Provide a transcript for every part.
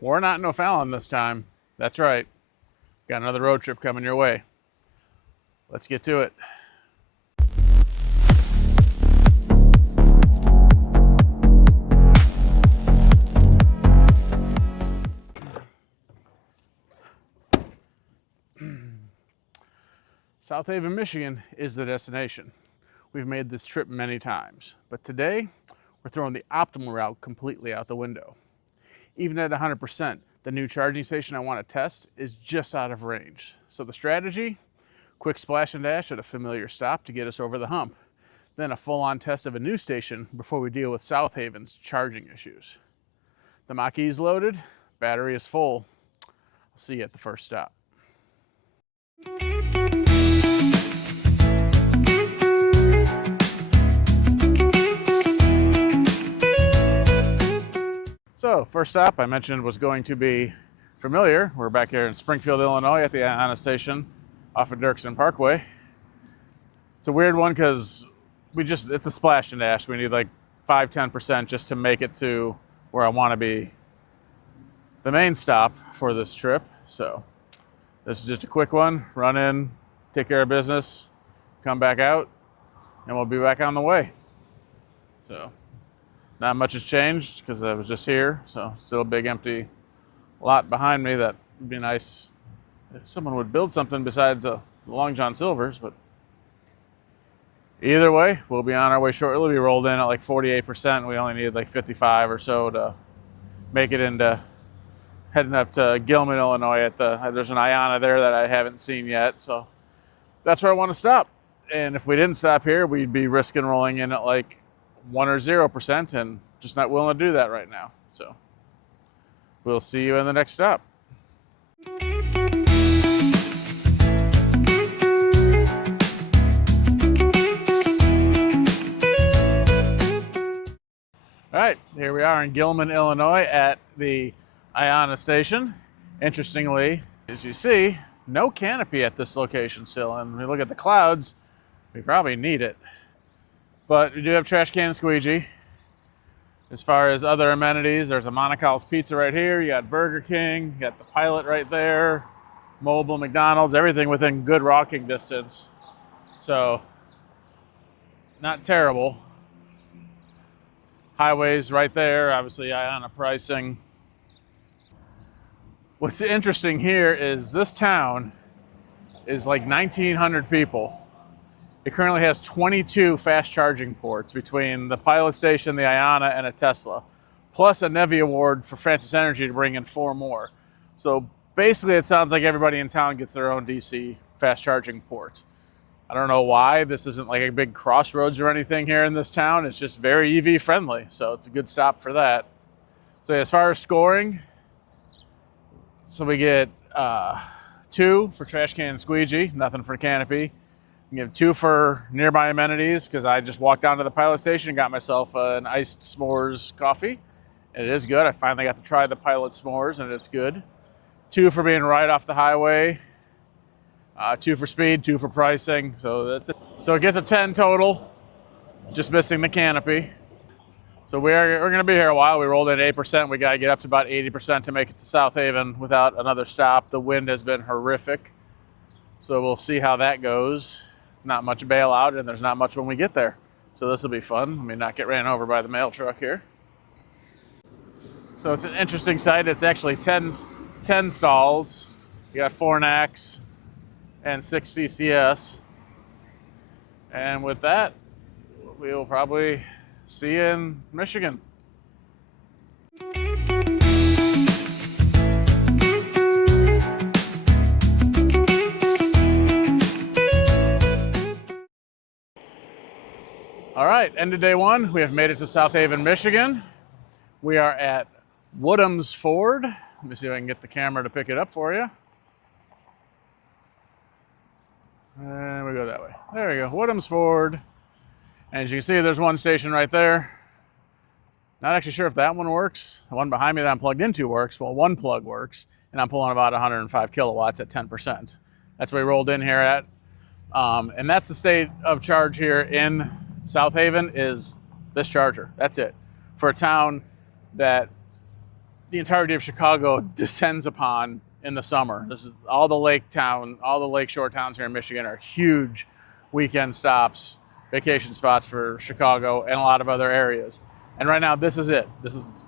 We're not in O'Fallon this time. That's right. Got another road trip coming your way. Let's get to it. South Haven, Michigan is the destination. We've made this trip many times, but today we're throwing the optimal route completely out the window. Even at 100%, the new charging station I want to test is just out of range. So the strategy, quick splash and dash at a familiar stop to get us over the hump. Then a full-on test of a new station before we deal with South Haven's charging issues. The Mach-E is loaded, battery is full. I'll see you at the first stop. So first stop I mentioned was going to be familiar. We're back here in Springfield, Illinois at the Ionna station off of Dirksen Parkway. It's a weird one because it's a splash and dash. We need like 5–10% just to make it to where I want to be the main stop for this trip. So this is just a quick one, run in, take care of business, come back out, and we'll be back on the way. So not much has changed because I was just here, so still a big empty lot behind me. That would be nice if someone would build something besides the Long John Silvers, but either way, we'll be on our way shortly. We rolled in at like 48%. We only needed like 55 or so to make it into heading up to Gilman, Illinois. There's an Ionna there that I haven't seen yet, so that's where I want to stop. And if we didn't stop here, we'd be risking rolling in at like 1 or 0%, and just not willing to do that right now. So we'll see you in the next stop. All right, here we are in Gilman, Illinois at the Ionna station. Interestingly, as you see, no canopy at this location still. And when we look at the clouds, we probably need it. But we do have trash can and squeegee. As far as other amenities, there's a Monaco's Pizza right here. You got Burger King, you got the Pilot right there, Mobile, McDonald's, everything within good walking distance. So, not terrible. Highways right there, obviously Ionna pricing. What's interesting here is this town is like 1,900 people. It currently has 22 fast charging ports between the Pilot station, the Ionna, and a Tesla, plus a NEVI award for Francis Energy to bring in 4 more. So basically it sounds like everybody in town gets their own DC fast charging port. I don't know why. This isn't like a big crossroads or anything here in this town. It's just very EV friendly, so it's a good stop for that. So as far as scoring, so we get 2 for trash can and squeegee, nothing for canopy. You have 2 for nearby amenities because I just walked down to the Pilot station and got myself an iced s'mores coffee. And it is good. I finally got to try the Pilot s'mores and it's good. 2 for being right off the highway. 2 for speed, 2 for pricing. So that's it. So it gets a 10 total, just missing the canopy. So we're going to be here a while. We rolled in 8%. We got to get up to about 80% to make it to South Haven without another stop. The wind has been horrific. So we'll see how that goes. Not much bailout, and there's not much when we get there. So this will be fun. I mean, not get ran over by the mail truck here. So it's an interesting site. It's actually 10 stalls. You got 4 NACs and 6 CCS. And with that, we will probably see you in Michigan. All right, end of day 1. We have made it to South Haven, Michigan. We are at Woodham's Ford. Let me see if I can get the camera to pick it up for you. And we go that way. There we go, Woodham's Ford. And as you can see, there's one station right there. Not actually sure if that one works. The one behind me that I'm plugged into works. Well, one plug works, and I'm pulling about 105 kilowatts at 10%. That's what we rolled in here at. And that's the state of charge here in South Haven, is this charger. That's it. For a town that the entirety of Chicago descends upon in the summer. This is all the lakeshore towns here in Michigan are huge weekend stops, vacation spots for Chicago and a lot of other areas. And right now, this is it. This is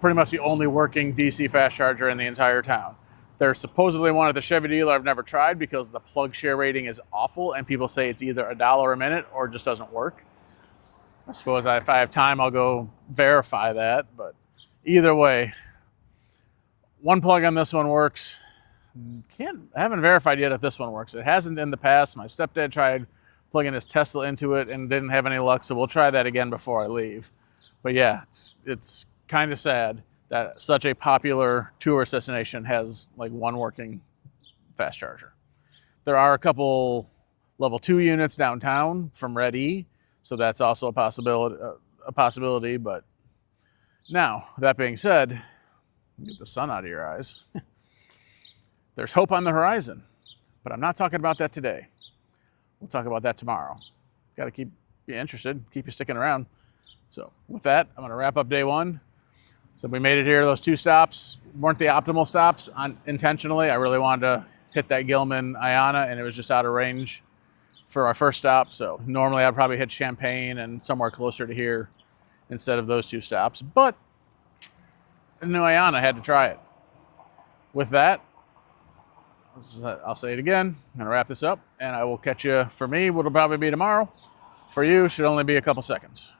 pretty much the only working DC fast charger in the entire town. There's supposedly one at the Chevy dealer I've never tried because the plug share rating is awful and people say it's either $1 a minute or just doesn't work. I suppose if I have time, I'll go verify that, but either way, one plug on this one works. I haven't verified yet if this one works. It hasn't in the past. My stepdad tried plugging his Tesla into it and didn't have any luck, so we'll try that again before I leave. But yeah, it's kind of sad that such a popular tourist destination has like one working fast charger. There are a couple level 2 units downtown from NEVI, so that's also a possibility. But now, that being said, get the sun out of your eyes. There's hope on the horizon, but I'm not talking about that today. We'll talk about that tomorrow. Got to keep you interested, keep you sticking around. So with that, I'm going to wrap up day one. So we made it here. Those 2 stops weren't the optimal stops intentionally. I really wanted to hit that Gilman Ionna, and it was just out of range for our first stop. So normally I'd probably hit Champaign and somewhere closer to here instead of those 2 stops. But the new Ionna, had to try it. With that, I'll say it again. I'm going to wrap this up, and I will catch you, for me, what'll probably be tomorrow. For you, should only be a couple seconds.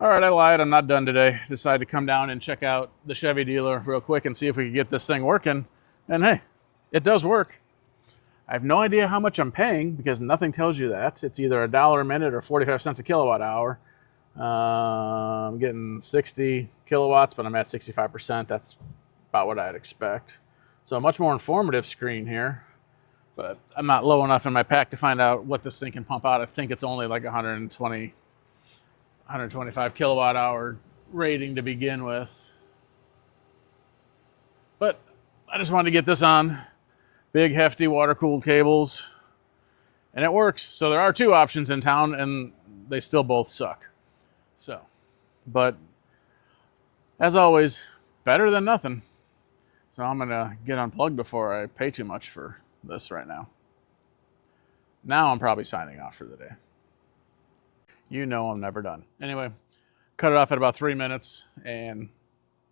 All right, I lied. I'm not done today. Decided to come down and check out the Chevy dealer real quick and see if we could get this thing working. And hey, it does work. I have no idea how much I'm paying because nothing tells you that. It's either $1 a minute or 45 cents a kilowatt hour. I'm getting 60 kilowatts, but I'm at 65%. That's about what I'd expect. So a much more informative screen here, but I'm not low enough in my pack to find out what this thing can pump out. I think it's only like 125 kilowatt hour rating to begin with. But I just wanted to get this on. Big, hefty, water-cooled cables, and it works. So there are 2 options in town, and they still both suck. So, but as always, better than nothing. So I'm gonna get unplugged before I pay too much for this right now. Now I'm probably signing off for the day. You know I'm never done. Anyway, cut it off at about 3 minutes and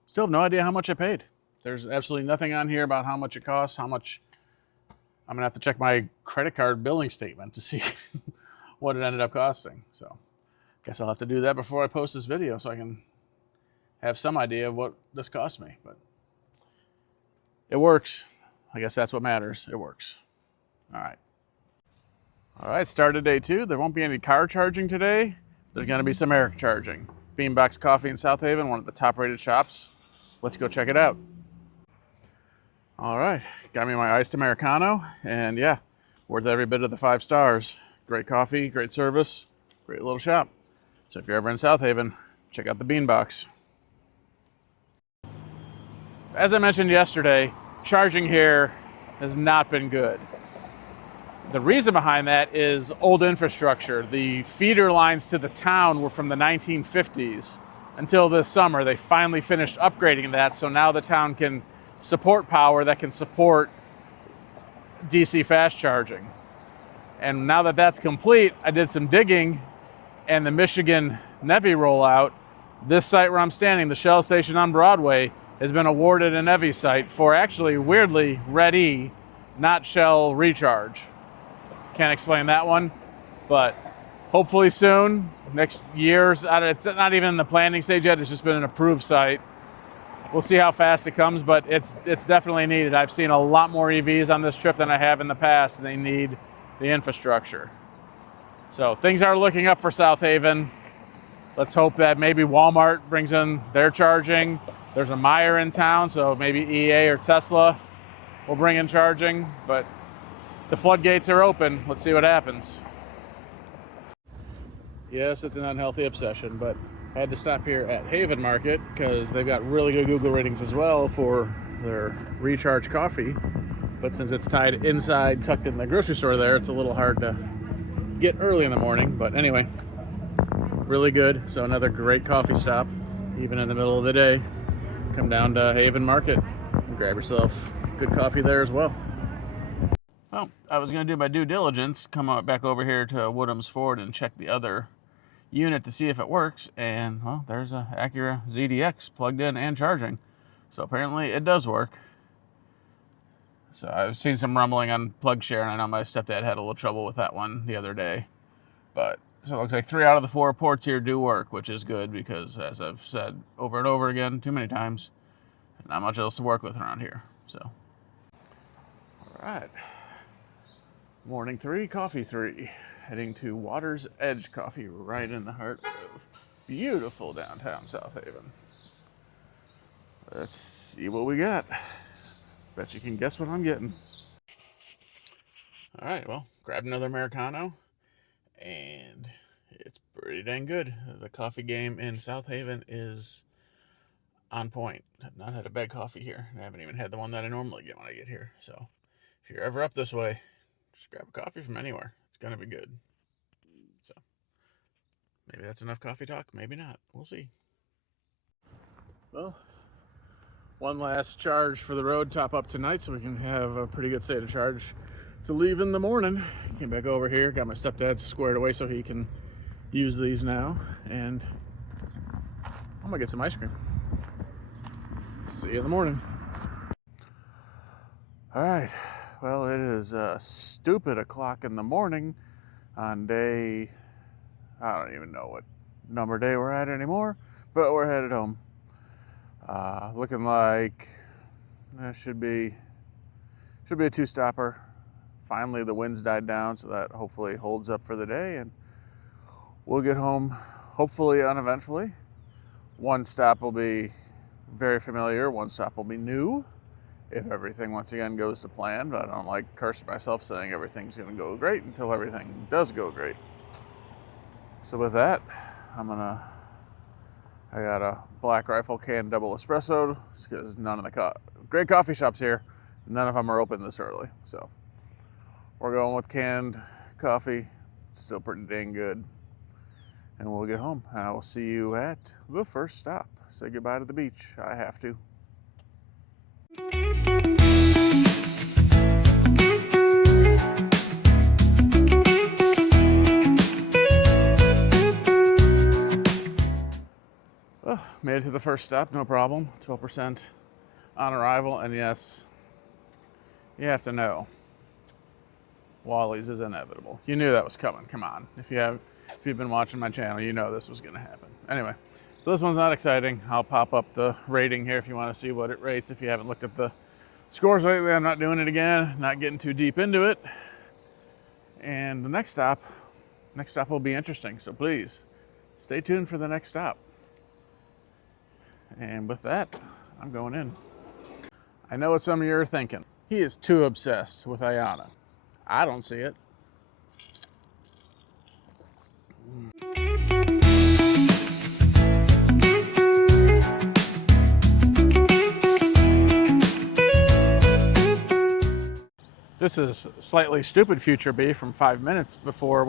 still have no idea how much I paid. There's absolutely nothing on here about how much it costs, how much. I'm gonna have to check my credit card billing statement to see what it ended up costing. So guess I'll have to do that before I post this video so I can have some idea of what this cost me. But it works. I guess that's what matters. It works. All right. All right, started day 2. There won't be any car charging today. There's gonna be some air charging. Beanbox Coffee in South Haven, one of the top rated shops. Let's go check it out. All right, got me my iced Americano, and yeah, worth every bit of the 5 stars. Great coffee, great service, great little shop. So if you're ever in South Haven, check out the Beanbox. As I mentioned yesterday, charging here has not been good. The reason behind that is old infrastructure. The feeder lines to the town were from the 1950s. Until this summer, they finally finished upgrading that, so now the town can support power that can support DC fast charging. And now that that's complete, I did some digging, and the Michigan NEVI rollout, this site where I'm standing, the Shell station on Broadway, has been awarded a NEVI site for actually, weirdly, RED-E, not Shell Recharge. Can't explain that one, but hopefully soon, next year's, it's not even in the planning stage yet, it's just been an approved site. We'll see how fast it comes, but it's definitely needed. I've seen a lot more EVs on this trip than I have in the past, and they need the infrastructure. So things are looking up for South Haven. Let's hope that maybe Walmart brings in their charging. There's a Meijer in town, so maybe EA or Tesla will bring in charging, but the floodgates are open. Let's see what happens. Yes, it's an unhealthy obsession, but I had to stop here at Haven Market because they've got really good Google ratings as well for their recharge coffee. But since it's tied inside, tucked in the grocery store there, it's a little hard to get early in the morning. But anyway, really good. So another great coffee stop. even in the middle of the day, come down to Haven Market and grab yourself good coffee there as well. Well, I was going to do my due diligence, come back over here to Woodham's Ford and check the other unit to see if it works, and well, there's a Acura ZDX plugged in and charging, so apparently it does work. So I've seen some rumbling on plug share, and I know my stepdad had a little trouble with that one the other day, but so it looks like 3 out of the 4 ports here do work, which is good because, as I've said over and over again too many times, not much else to work with around here. So all right, morning 3, coffee 3. Heading to Water's Edge Coffee right in the heart of beautiful downtown South Haven. Let's see what we got. Bet you can guess what I'm getting. All right, well, grabbed another Americano, and it's pretty dang good. The coffee game in South Haven is on point. I've not had a bad coffee here. I haven't even had the one that I normally get when I get here. So if you're ever up this way, just grab a coffee from anywhere. It's gonna be good. So maybe that's enough coffee talk, maybe not. We'll see. Well, one last charge for the road, top up tonight, so we can have a pretty good state of charge to leave in the morning. Came back over here, got my stepdad squared away so he can use these now, and I'm gonna get some ice cream. See you in the morning. All right, well, it is stupid o'clock in the morning on day, I don't even know what number day we're at anymore, but we're headed home. Looking like that should be a 2-stopper. Finally, the winds died down, so that hopefully holds up for the day, and we'll get home hopefully uneventfully. One stop will be very familiar, one stop will be new, if everything once again goes to plan, but I don't like cursing myself saying everything's gonna go great until everything does go great. So with that, I got a Black Rifle canned double espresso, because none of the great coffee shops here, none of them are open this early. So we're going with canned coffee, still pretty dang good. And we'll get home. I will see you at the first stop. Say goodbye to the beach. I have to. Well, made it to the first stop, no problem. 12% on arrival, and yes, you have to know, Wally's is inevitable. You knew that was coming. Come on, if you've been watching my channel, you know this was going to happen. Anyway, so this one's not exciting. I'll pop up the rating here if you want to see what it rates. If you haven't looked at the scores lately, I'm not doing it again. Not getting too deep into it. And the next stop will be interesting. So please stay tuned for the next stop. And with that, I'm going in. I know what some of you are thinking. He is too obsessed with Ionna. I don't see it. This is slightly stupid future B from 5 minutes before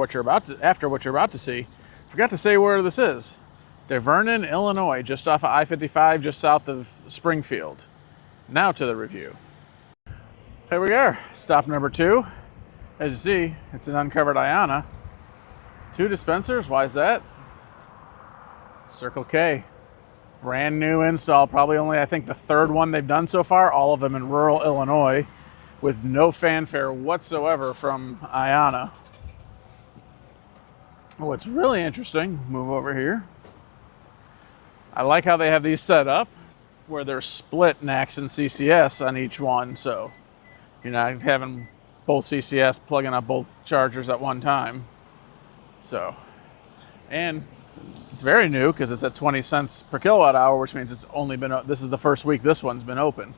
after what you're about to see. Forgot to say where this is. Divernon, Illinois, just off of I-55, just south of Springfield. Now to the review. Here we are, stop number 2. As you see, it's an uncovered Ionna. 2 dispensers, why is that? Circle K. Brand new install, probably only I think the 3rd one they've done so far, all of them in rural Illinois, with no fanfare whatsoever from Ionna. What's really interesting, move over here. I like how they have these set up where they're split NACS and CCS on each one, so you're not having both CCS plugging up both chargers at one time. So, and it's very new because it's at 20 cents per kilowatt hour, which means it's only been, this is the first week this one's been open.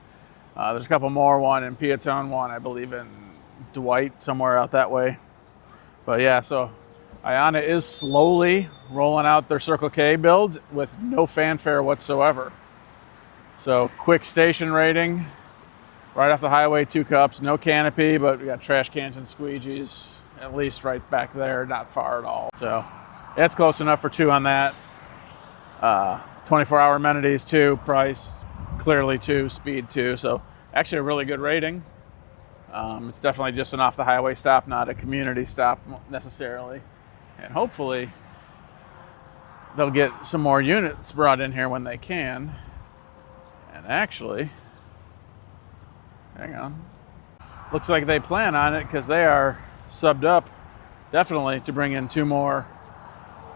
There's a couple more, one in Piatone, one I believe in Dwight, somewhere out that way. But yeah, so Ionna is slowly rolling out their Circle K builds with no fanfare whatsoever. So quick station rating, right off the highway, 2 cups, no canopy, but we got trash cans and squeegees, at least right back there, not far at all. So that's close enough for 2 on that. 24-hour amenities 2, price clearly 2, speed 2. So actually a really good rating. It's definitely just an off the highway stop, not a community stop necessarily. And hopefully they'll get some more units brought in here when they can. And actually, hang on. Looks like they plan on it because they are subbed up definitely to bring in 2 more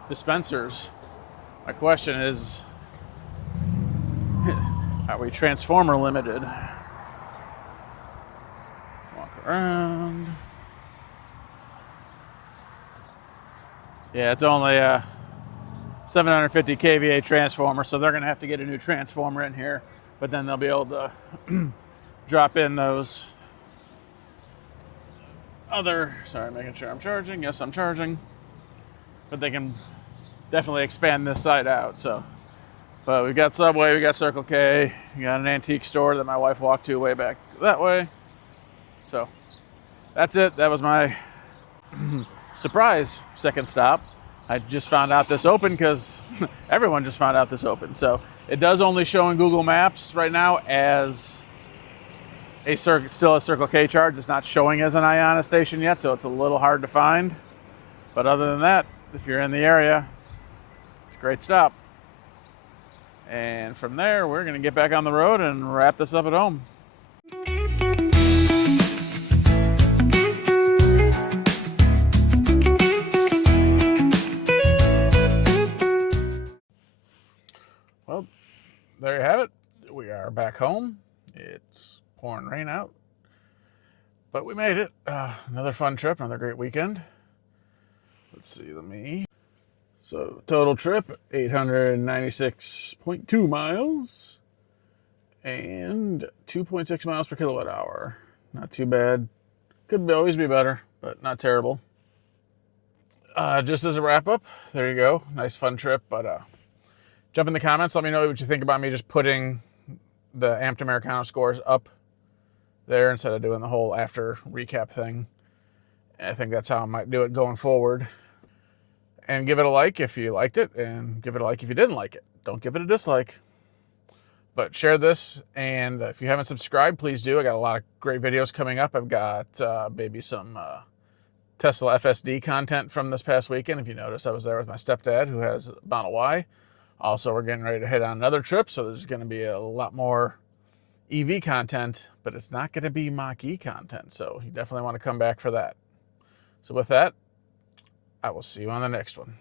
dispensers. My question is, are we transformer limited? Walk around. Yeah, it's only a 750 kVA transformer, so they're gonna have to get a new transformer in here, but then they'll be able to drop in those other, sorry, making sure I'm charging. Yes, I'm charging. But they can definitely expand this site out. So, but we've got Subway, we got Circle K, we got an antique store that my wife walked to way back that way. So that's it. That was my surprise second stop. I just found out this open because everyone just found out this open. So it does only show in Google Maps right now as still a Circle K charge. It's not showing as an Ionna station yet, so it's a little hard to find. But other than that, if you're in the area, it's a great stop. And from there, we're gonna get back on the road and wrap this up at home. Well, there you have it. We are back home. It's pouring rain out, but we made it. Another fun trip, another great weekend. Let's see, so total trip, 896.2 miles and 2.6 miles per kilowatt hour. Not too bad. Could always be better, but not terrible. Just as a wrap up, there you go. Nice fun trip, but jump in the comments. Let me know what you think about me just putting the Amped Americano scores up there instead of doing the whole after recap thing. I think that's how I might do it going forward. And give it a like if you liked it, and give it a like if you didn't like it. Don't give it a dislike. But share this, and if you haven't subscribed, please do. I got a lot of great videos coming up. I've got maybe some Tesla FSD content from this past weekend. If you notice, I was there with my stepdad, who has a Model Y. Also, we're getting ready to head on another trip, so there's going to be a lot more EV content, but it's not going to be Mach-E content, so you definitely want to come back for that. So with that, I will see you on the next one.